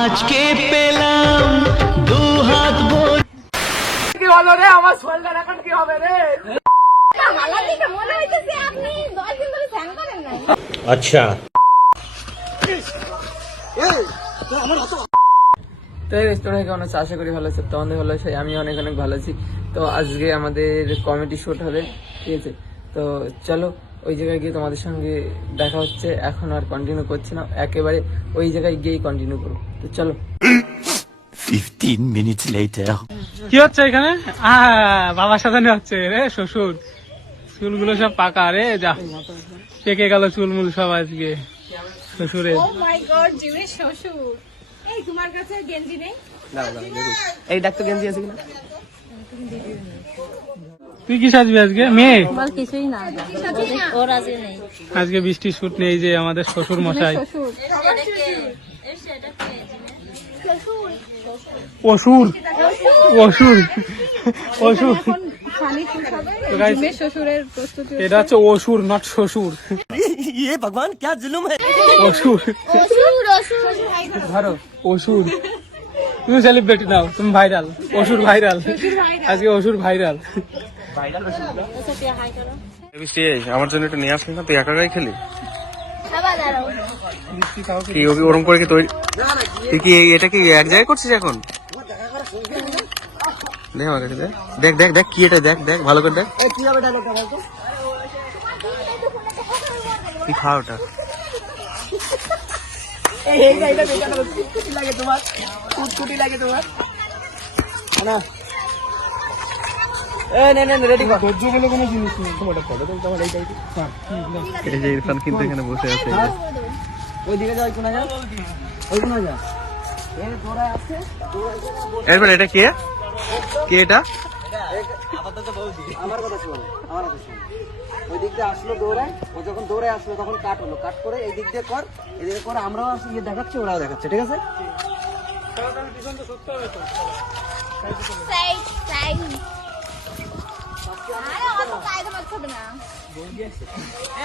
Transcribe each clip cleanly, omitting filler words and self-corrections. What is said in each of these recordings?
আজকে পেলাম দু হাত ভরে। কি হলো রে, আমার শরীরটা এখন কি হবে রে? আচ্ছা তো এই রেস্টুরেন্টে কেমন আছে? আশা করি ভালো আছে। তোমাদের ভালো আছে? আমি অনেক অনেক ভালো আছি। তো আজকে আমাদের কমেডি শুট হবে, ঠিক আছে? তো চলো ওই জায়গায় গিয়ে তোমাদের সঙ্গে দেখা হচ্ছে। এখন আর কন্টিনিউ করছি না, একেবারে ওই জায়গায় গিয়েই কন্টিনিউ করবো। তো চলো। 15 minutes later. কি হচ্ছে এখানে? বাবার সাথে হচ্ছে রে শ্বশুর। চুলগুলো সব পাকা রে, যা পেকে গেল চুলমুল সব আজকে শ্বশুরের। ও মাই গড, জিমের শ্বশুর। এই তোমার কাছে গেঞ্জি নেই? এই ডাক্তার গেঞ্জি আছে কিনা? তুই কি সাজবি আজকে? মেয়ে বল কিছুই না, ওর আজকে নেই। আজকে বৃষ্টি শুট নেই, যে আমাদের শ্বশুর মশাই। শ্বশুর অসুর অসুর অসুর এখন ফানি শুট হবে। তো guys, জিমের শ্বশুরের প্রস্তুতি এটা হচ্ছে অসুর, নট শ্বশুর। ये भगवान क्या जुल्म है। অসুর ধরো, অসুর। তুমি সেলিব্রিটি নাও, তুমি ভাইরাল। অসুর ভাইরাল, আজকে অসুর ভাইরাল। আমার জন্য একটু নিয়ে আসলি না, তুই একা একাই খেলি কি ওরম করে কি তৈরি? তুই কি এটা কি এক জায়গায় করছিস এখন? দেখ আমার কাছে, দেখ দেখ দেখ কি এটা, দেখ দেখ ভালো করে দেখ। তুই খা ওটা। এই যে ইরফান কিন্তু এখানে বসে আছে। এরপর এটা কে কে এটা? আমার কথা শোন, আমার কথা শোন। ওই দিক দিয়ে আসলো দৌড়ায়, ও যখন দৌড়ে আসলো তখন কাট হলো, কাট করে এই দিক দিয়ে কর, এদিকে করে আমরাও আসি, ইয়ে দেখাচ্ছি, ওরাও দেখাচ্ছে, ঠিক আছে?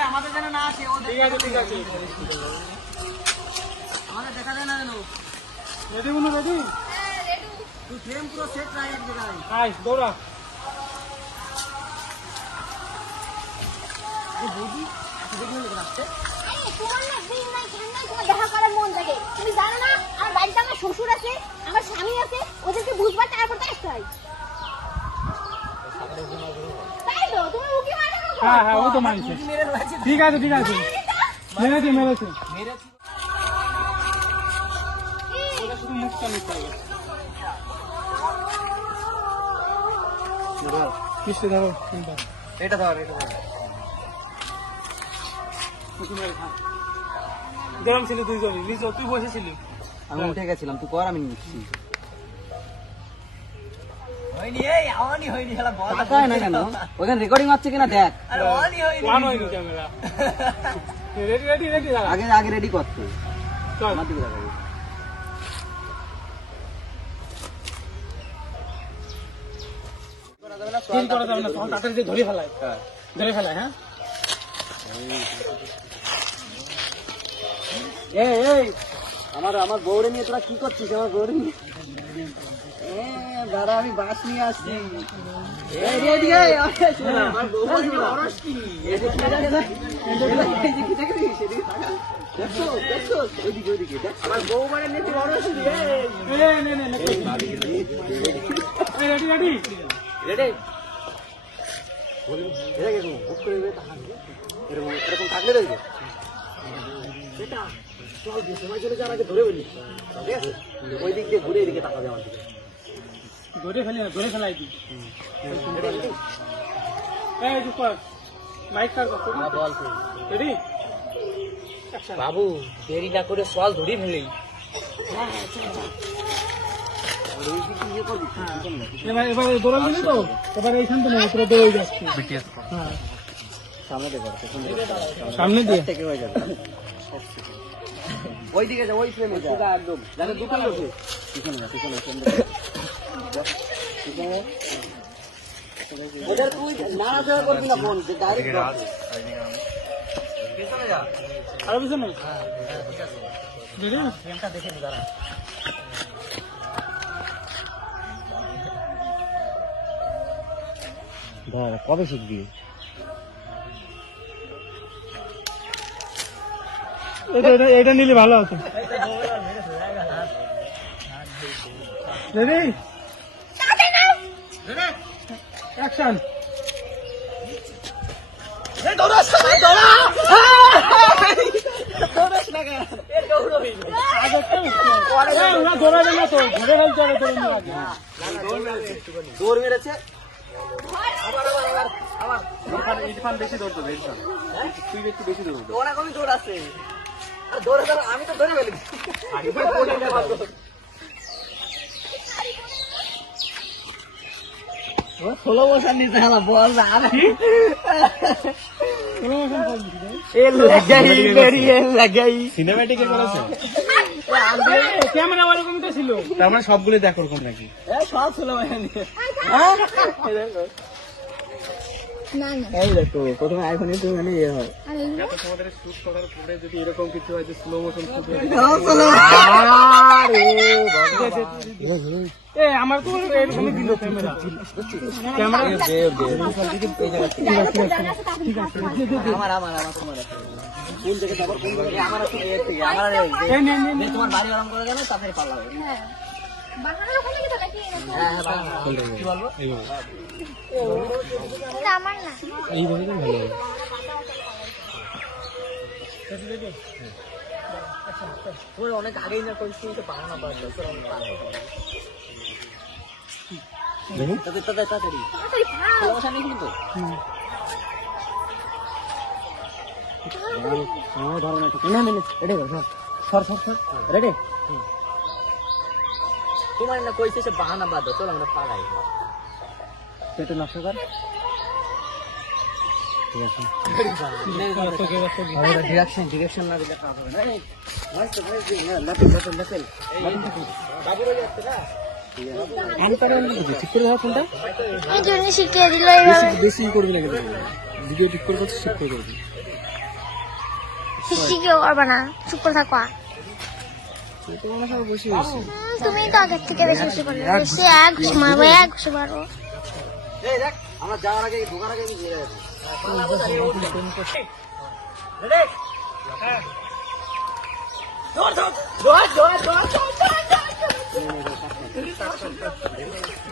আমাদের যেন না আসে, ঠিক আছে ঠিক আছে, আমাদের দেখা যায় না যেন। রেডি বলু, রেডি। তুই ফ্রেম পুরো সেট রাখ এক জায়গায়। হাই দৌড়া। তুমি জানো না আমার বাড়িতে আমার শ্বশুর আছে, আমার স্বামী আছে, ওদেরকে বুঝবার তারপর তো আসতে হয়। তাই তো তুমি উকি মারো না? হ্যাঁ হ্যাঁ, ও তো মানছে। ঠিক আছে ঠিক আছে, মেরেছে মেরেছে। ওটা শুধু মুখটা নিতে হবে। মিষ্টি ধরো, এটা ধর, এটা ধর। গরম ছিল দুইজনই, লিজো তুই বসেছিলি। আমি উঠে গেছিলাম, তুই কর, আমি নিচ্ছি। তাকায় না কেন? ওখানে রেকর্ডিং হচ্ছে কিনা দেখ। ওয়ান হয়নি ক্যামেরা। রেডি রেডি রেডি, আগে আগে রেডি করতে। চল। আমার দিকে তাকাবি। চেঞ্জ করা যাবে না, তখন তাড়াতাড়ি দিয়ে ধরে ফেলায়, ধরে ফেলায়। হ্যাঁ এই এই আমার আমার বউরে নিয়ে তোরা কি করছিস? আমার বউরে নিয়ে দাদা, আমি বাস নিয়ে আসছি। এই রেডি, এই আমার বউ অরস কি আমার বউ মানে নেতি অরস কি? রেডি রেডি রেডি এরকম থাকলে দেখবে সেটা চল, যে সময় চলে যাওয়ার আগে ধরে বলি, ঠিক আছে? ওই দিক দিয়ে ঘুরে এদিকে তাকাবে আমার দিকে। ধরে ফেলে না, ধরে ফেলাই দি। এই চুপ কর, মাইক কার কর। রেডি বাবু দেরি না করে সওয়াল ধরি ফেলেই। এবার দৌড়াল দিলি তো, এবার এইখান তো নেই, তোরা দৌড়ে যাচ্ছি। হ্যাঁ সামনে দেখো, সামনে দিয়ে থেকে হয়ে যাবে। ওই দিকে যা, ওই ফ্রেমে যা একদম, যাতে দুটোই ওঠে। পিছনে যা, পিছনে পিছনে। ওদের তুই নাড়াচাড়া করবি না ফোন, যে ডাইরেক্ট পিছনে যা। আরো পিছনে কবে শিখবি? এটা নিলে ভালো হতো। Ready action. দৌড় মেরেছে। অনেক আমি দৌড় আছে, দৌড়ে আমি তো ধরে ফেলি। 16 বছর নিচে হলো বল না সিনেমেটিকে করেছে। ক্যামেরা ওরকম তো ছিল, তার মানে সবগুলো দেখো ওরকম নাকি? সব ছিল না না এই দেখো প্রথমে আইফোন একটু মানে ইয়ে হয়। আর এইগুলো তোমাদের শুট করার পরে যদি এরকম কিছু হয় যে স্লো মোশন শুট হয়, আমার তো এরকম দিল ক্যামেরা। ক্যামেরা আমার তোমার আছে কোন জায়গায় যাবার কোন জায়গায় আমার আছে এর থেকে আমার তোমার বাড়ি আরাম করে গেল তারপরে পালাবে। হ্যাঁ বাহানা ওখানে কি তো নাকি হ্যাঁ কি বলবো এটা আমার না এই বলে তো ভালো। ওই অনেক আগেই না কইছি তো পাহানা বাড়লো তোর অনেক পাহানা দেখুন তাড়াতাড়ি তাড়াতাড়ি ভাগ সমস্যা নেই কিন্তু আমার ধারণা তো না মিনিট রেডি কর সর রেডি তোমার না কইছে সে বাহানা বাদ দাও, চল আমরা পালাই পেটে নষ্ট কর। ঠিক আছে ডিরেকশন না দিলে কাজ হবে না। মস্ত করে দিই না লেপেল বাবু রয়ে যাচ্ছে না অন করে ঠিক করে দাও ফোনটা এই জন্য শিখিয়ে দিল এইভাবে বেশি করবি না কিন্তু ভিডিও ঠিক করে করছিস ঠিক করে করবি শিখিয়ে করবা না চুপ করে থাকো তোমরা সব বসে বসে তুমি তো আগের থেকে বেশি বেশি করলে বেশি এক ঘুষি মারবো এক ঘুষি মারবো এই দেখ আমরা যাওয়ার আগে ঢোকার আগে আমি দিয়ে যাচ্ছি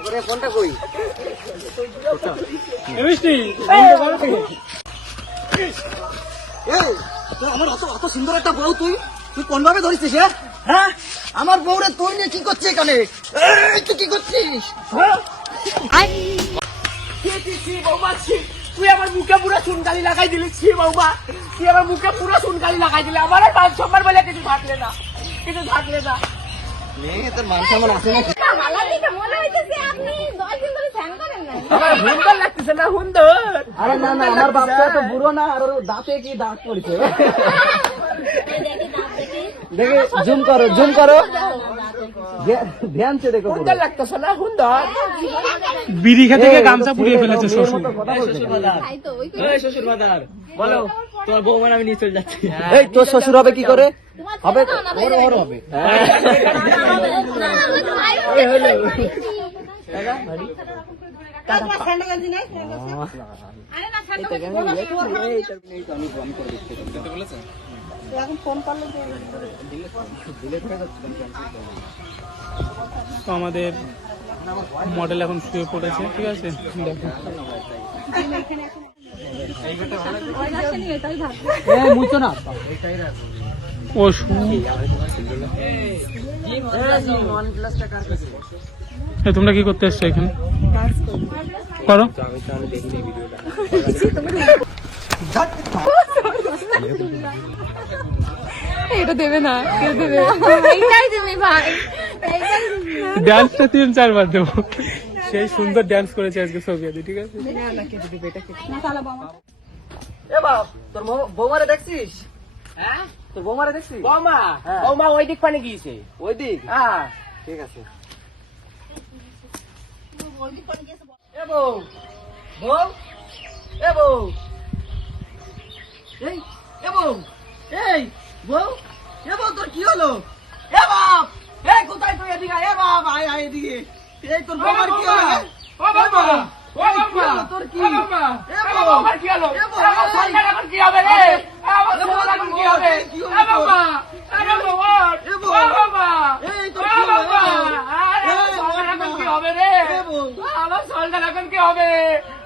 রেডি ফোনটা কই মিষ্টি এই তো আমার অত সুন্দর একটা বউ তুই কোন ভাবে ধরিস হ্যাঁ আমার বউরে তুই নিয়ে কি করছিস এখানে এই তুই কি করছিস হ্যাঁ তুই আমার মুখে পুরো চুনকালি লাগাই দিলি ছি বাবা, তুই আমার মুখে পুরো চুনকালি লাগাই দিলি, আমার আর মান সম্মান বলে কিছু থাকলে না। তোর মান সম্মান আছে না ভালো দিকে মনে হইতেছে আপনি 10 দিন ধরে ফ্যান করেন না আমার সুন্দর লাগতেছে না সুন্দর? আরে না আমার বাপটা তো বুড়ো না আর ওর দাঁতে কি দাঁত পড়ছে দেখে জুম করো ধ্যান সে দেখো সুন্দর লাগতেছে না সুন্দর? বিড়ি খেতে গিয়ে গামছা পুড়িয়ে ফেলেছে শ্বশুর। তাই তো ওই শ্বশুর বাদার বলো, তোমার বউ মানে আমি নিয়ে চলে যাচ্ছি। এই তোর শ্বশুর হবে কি করে হবে ওর হবে তো আমাদের মডেল এখন শুয়ে পড়েছে, ঠিক আছে দেখো। ও তোমরা কি করতে এসছো এখানে? করো। এটা দেবে না কেউ দেবে এইটাই তুমি ভাই এইটাই তুমি ডান্সটা 3-4 বার দেবো। সেই সুন্দর ডান্স করেছে আজকে সোফিয়াদি, ঠিক আছে। এ বাপ তোর বৌমারে দেখছিস হ্যাঁ তোর বৌমারে দেখছিস বৌমা ওই দিক পানি গিয়েছে। ওই দিক হ্যাঁ ঠিক আছে এ বউ এ বউ এই এ বউ এই বউ এ বউ তোর কি হলো? এ বাপ, এ কোথায় তুই? এদিকে আয়, এ বাপ, আয় আয় এদিকে। এই তোর বৌমার কি হলো? ও বাবা, ও এই কি বাবা, হলো তোর কি? ও বাবা, এ এ বউ, বাবা, কি হলো? এ বউ, আমার সন্তান এখন কি হবে রে? আমার সন্তান এখন কি হবে? কি হলো এ বাবা, এ বাবা, এ বউ, ও বাবা, এই তোর ও কি হলো? বাবা, আরে আমার এই সন্তান এখন বাবা, কি হবে রে? এ বউ, আমার সন্তান এখন কি হবে?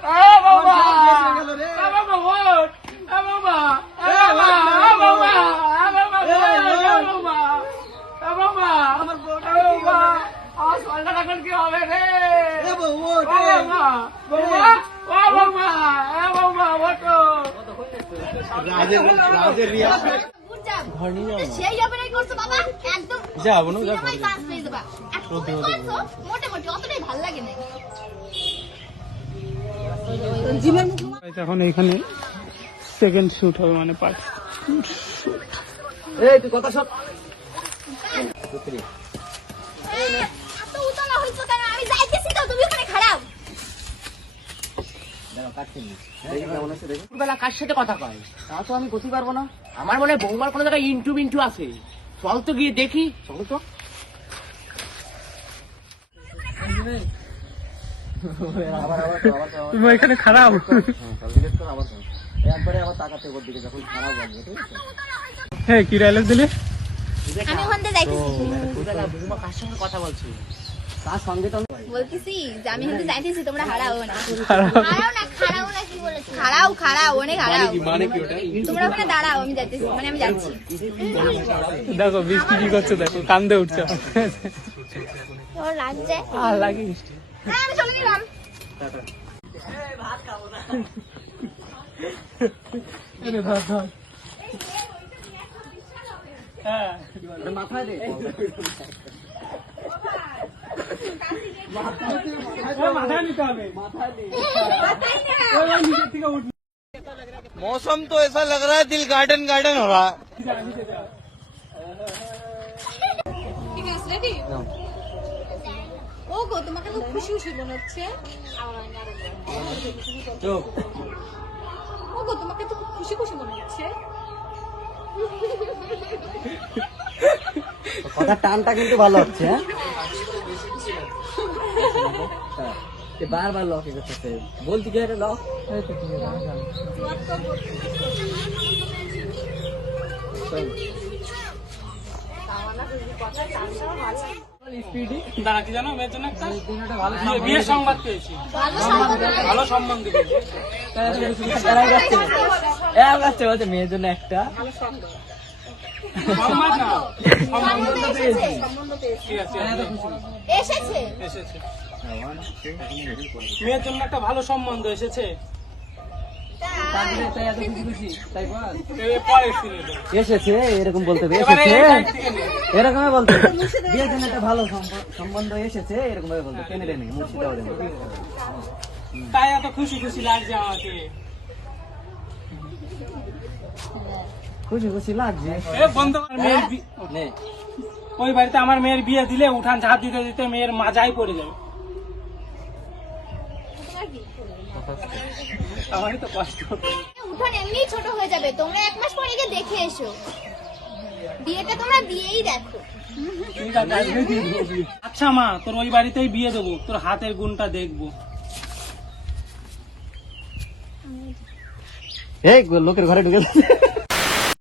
এ বাবা, আমার সব শেষ হয়ে গেল রে। এ বাবা, ওঠ, এ বাবা, এ বাবা, এ বাবা, এ বাবা, এ বাবা, এ বাবা, আমার বউটা এ কি বাবা, হলো? আমার সন্তান এখন কি হবে রে? এ বউ, ও ওঠ, এ। বাবা, বাবা, ও বাবা, এ বাবা, ওঠো। সেই অভিনয় করছো বাবা, একদম সিনেমায় কাজ পেয়ে যাবা। আর তুমি করছো মোটামুটি, অতটাই ভালো লাগে না। এখন এইখানে সেকেন্ড শুট হবে, মানে পার্ট। এই তুই কথা শোন। এত উতলা হইছো কেন? আমি যাইতেছি তো, তুমি ওখানে খাড়াও। বেলা কার সাথে কথা কয় তা তো আমি বলতে পারবো না। আমার মনে হয় বৌমার কোনো জায়গায় ইন্টু মিন্টু আছে। চল তো গিয়ে দেখি, চল তো। তুমি এখানে খারাপ। একবারে আবার তাকাতে ওর দিকে যখন খারাপ লাগবে, ঠিক আছে? হ্যাঁ, কি ডায়লগ দিলে? আমি ওখান থেকে যাইতেছি। বৌমা কার সঙ্গে কথা বলছি? তার সঙ্গে তো বলতেছি যে আমি ওখান থেকে যাইতেছি, তোমরা হারাও না। হারাও না, খাড়াও না, কি বলেছো? খাড়াও, খাড়াও, অনেক হারাও। তোমরা ওখানে দাঁড়াও, আমি যাইতেছি, মানে আমি যাচ্ছি। দেখো বৃষ্টি কি করছে, দেখো কান্দে উঠছে। তোমার লাগছে? আর লাগে বৃষ্টি। হ্যাঁ, আমি চলে গেলাম। আরে ধর, ধর। হ্যাঁ, মাথায় দে। মাথায় নিতে হবে। নিজের থেকে উঠবে। मौसम तो ऐसा लग रहा है दिल गार्डन गार्डन हो रहा है। ও গো, তোমাকে খুব খুশি খুশি মনে হচ্ছে। ও গো, তোমাকে তো খুব খুশি খুশি মনে হচ্ছে। কথা টানটা কিন্তু ভালো হচ্ছে, হ্যাঁ? বারবার লক করতেছে, বলছি কি এটা লক? দাঁড়া, কি জানো মেয়ের জন্য একটা বিয়ের সংবাদ পেয়েছি। ভালো সম্বন্ধ পেয়েছি। মেয়ের জন্য একটা সংবাদ না, সম্বন্ধ এসেছে। ঠিক আছে, এসেছে। এসেছে। মেয়ের জন্য একটা ভালো সম্বন্ধ এসেছে। পরে শুনে এসেছে, এরকম বলতে হবে, এবারে এসেছে এই side থেকে নে। এরকমই বলতে হবে। বিয়ের জন্য একটা ভালো সম্বন্ধ এসেছে, এরকম ভাবে বলতে, টেনে টেনে মুর্শিদাবাদে বলতে। তাই এত খুশি খুশি লাগছে আমাকে। খুশি খুশি লাগছে। এ বন্ধু, আমার মেয়ের নে। ওই বাড়িতে আমার মেয়ের বিয়ে দিলে উঠান ঝাঁপ দিতে দিতে মেয়ের মাজাই পড়ে যাবে। আমারই তো কষ্ট। উঠান এমনি ছোট হয়ে যাবে, তোমরা 1 মাস পরে গিয়ে দেখে এসো। বিয়েটা তোমরা দিয়েই দেখো। ঠিক আছে, আজকে দিয়ে দেবো বিয়ে। আচ্ছা মা, তোর ওই বাড়িতেই বিয়ে দেবো, তোর হাতের গুণটা দেখবো। এই লোকের ঘরে ঢুকে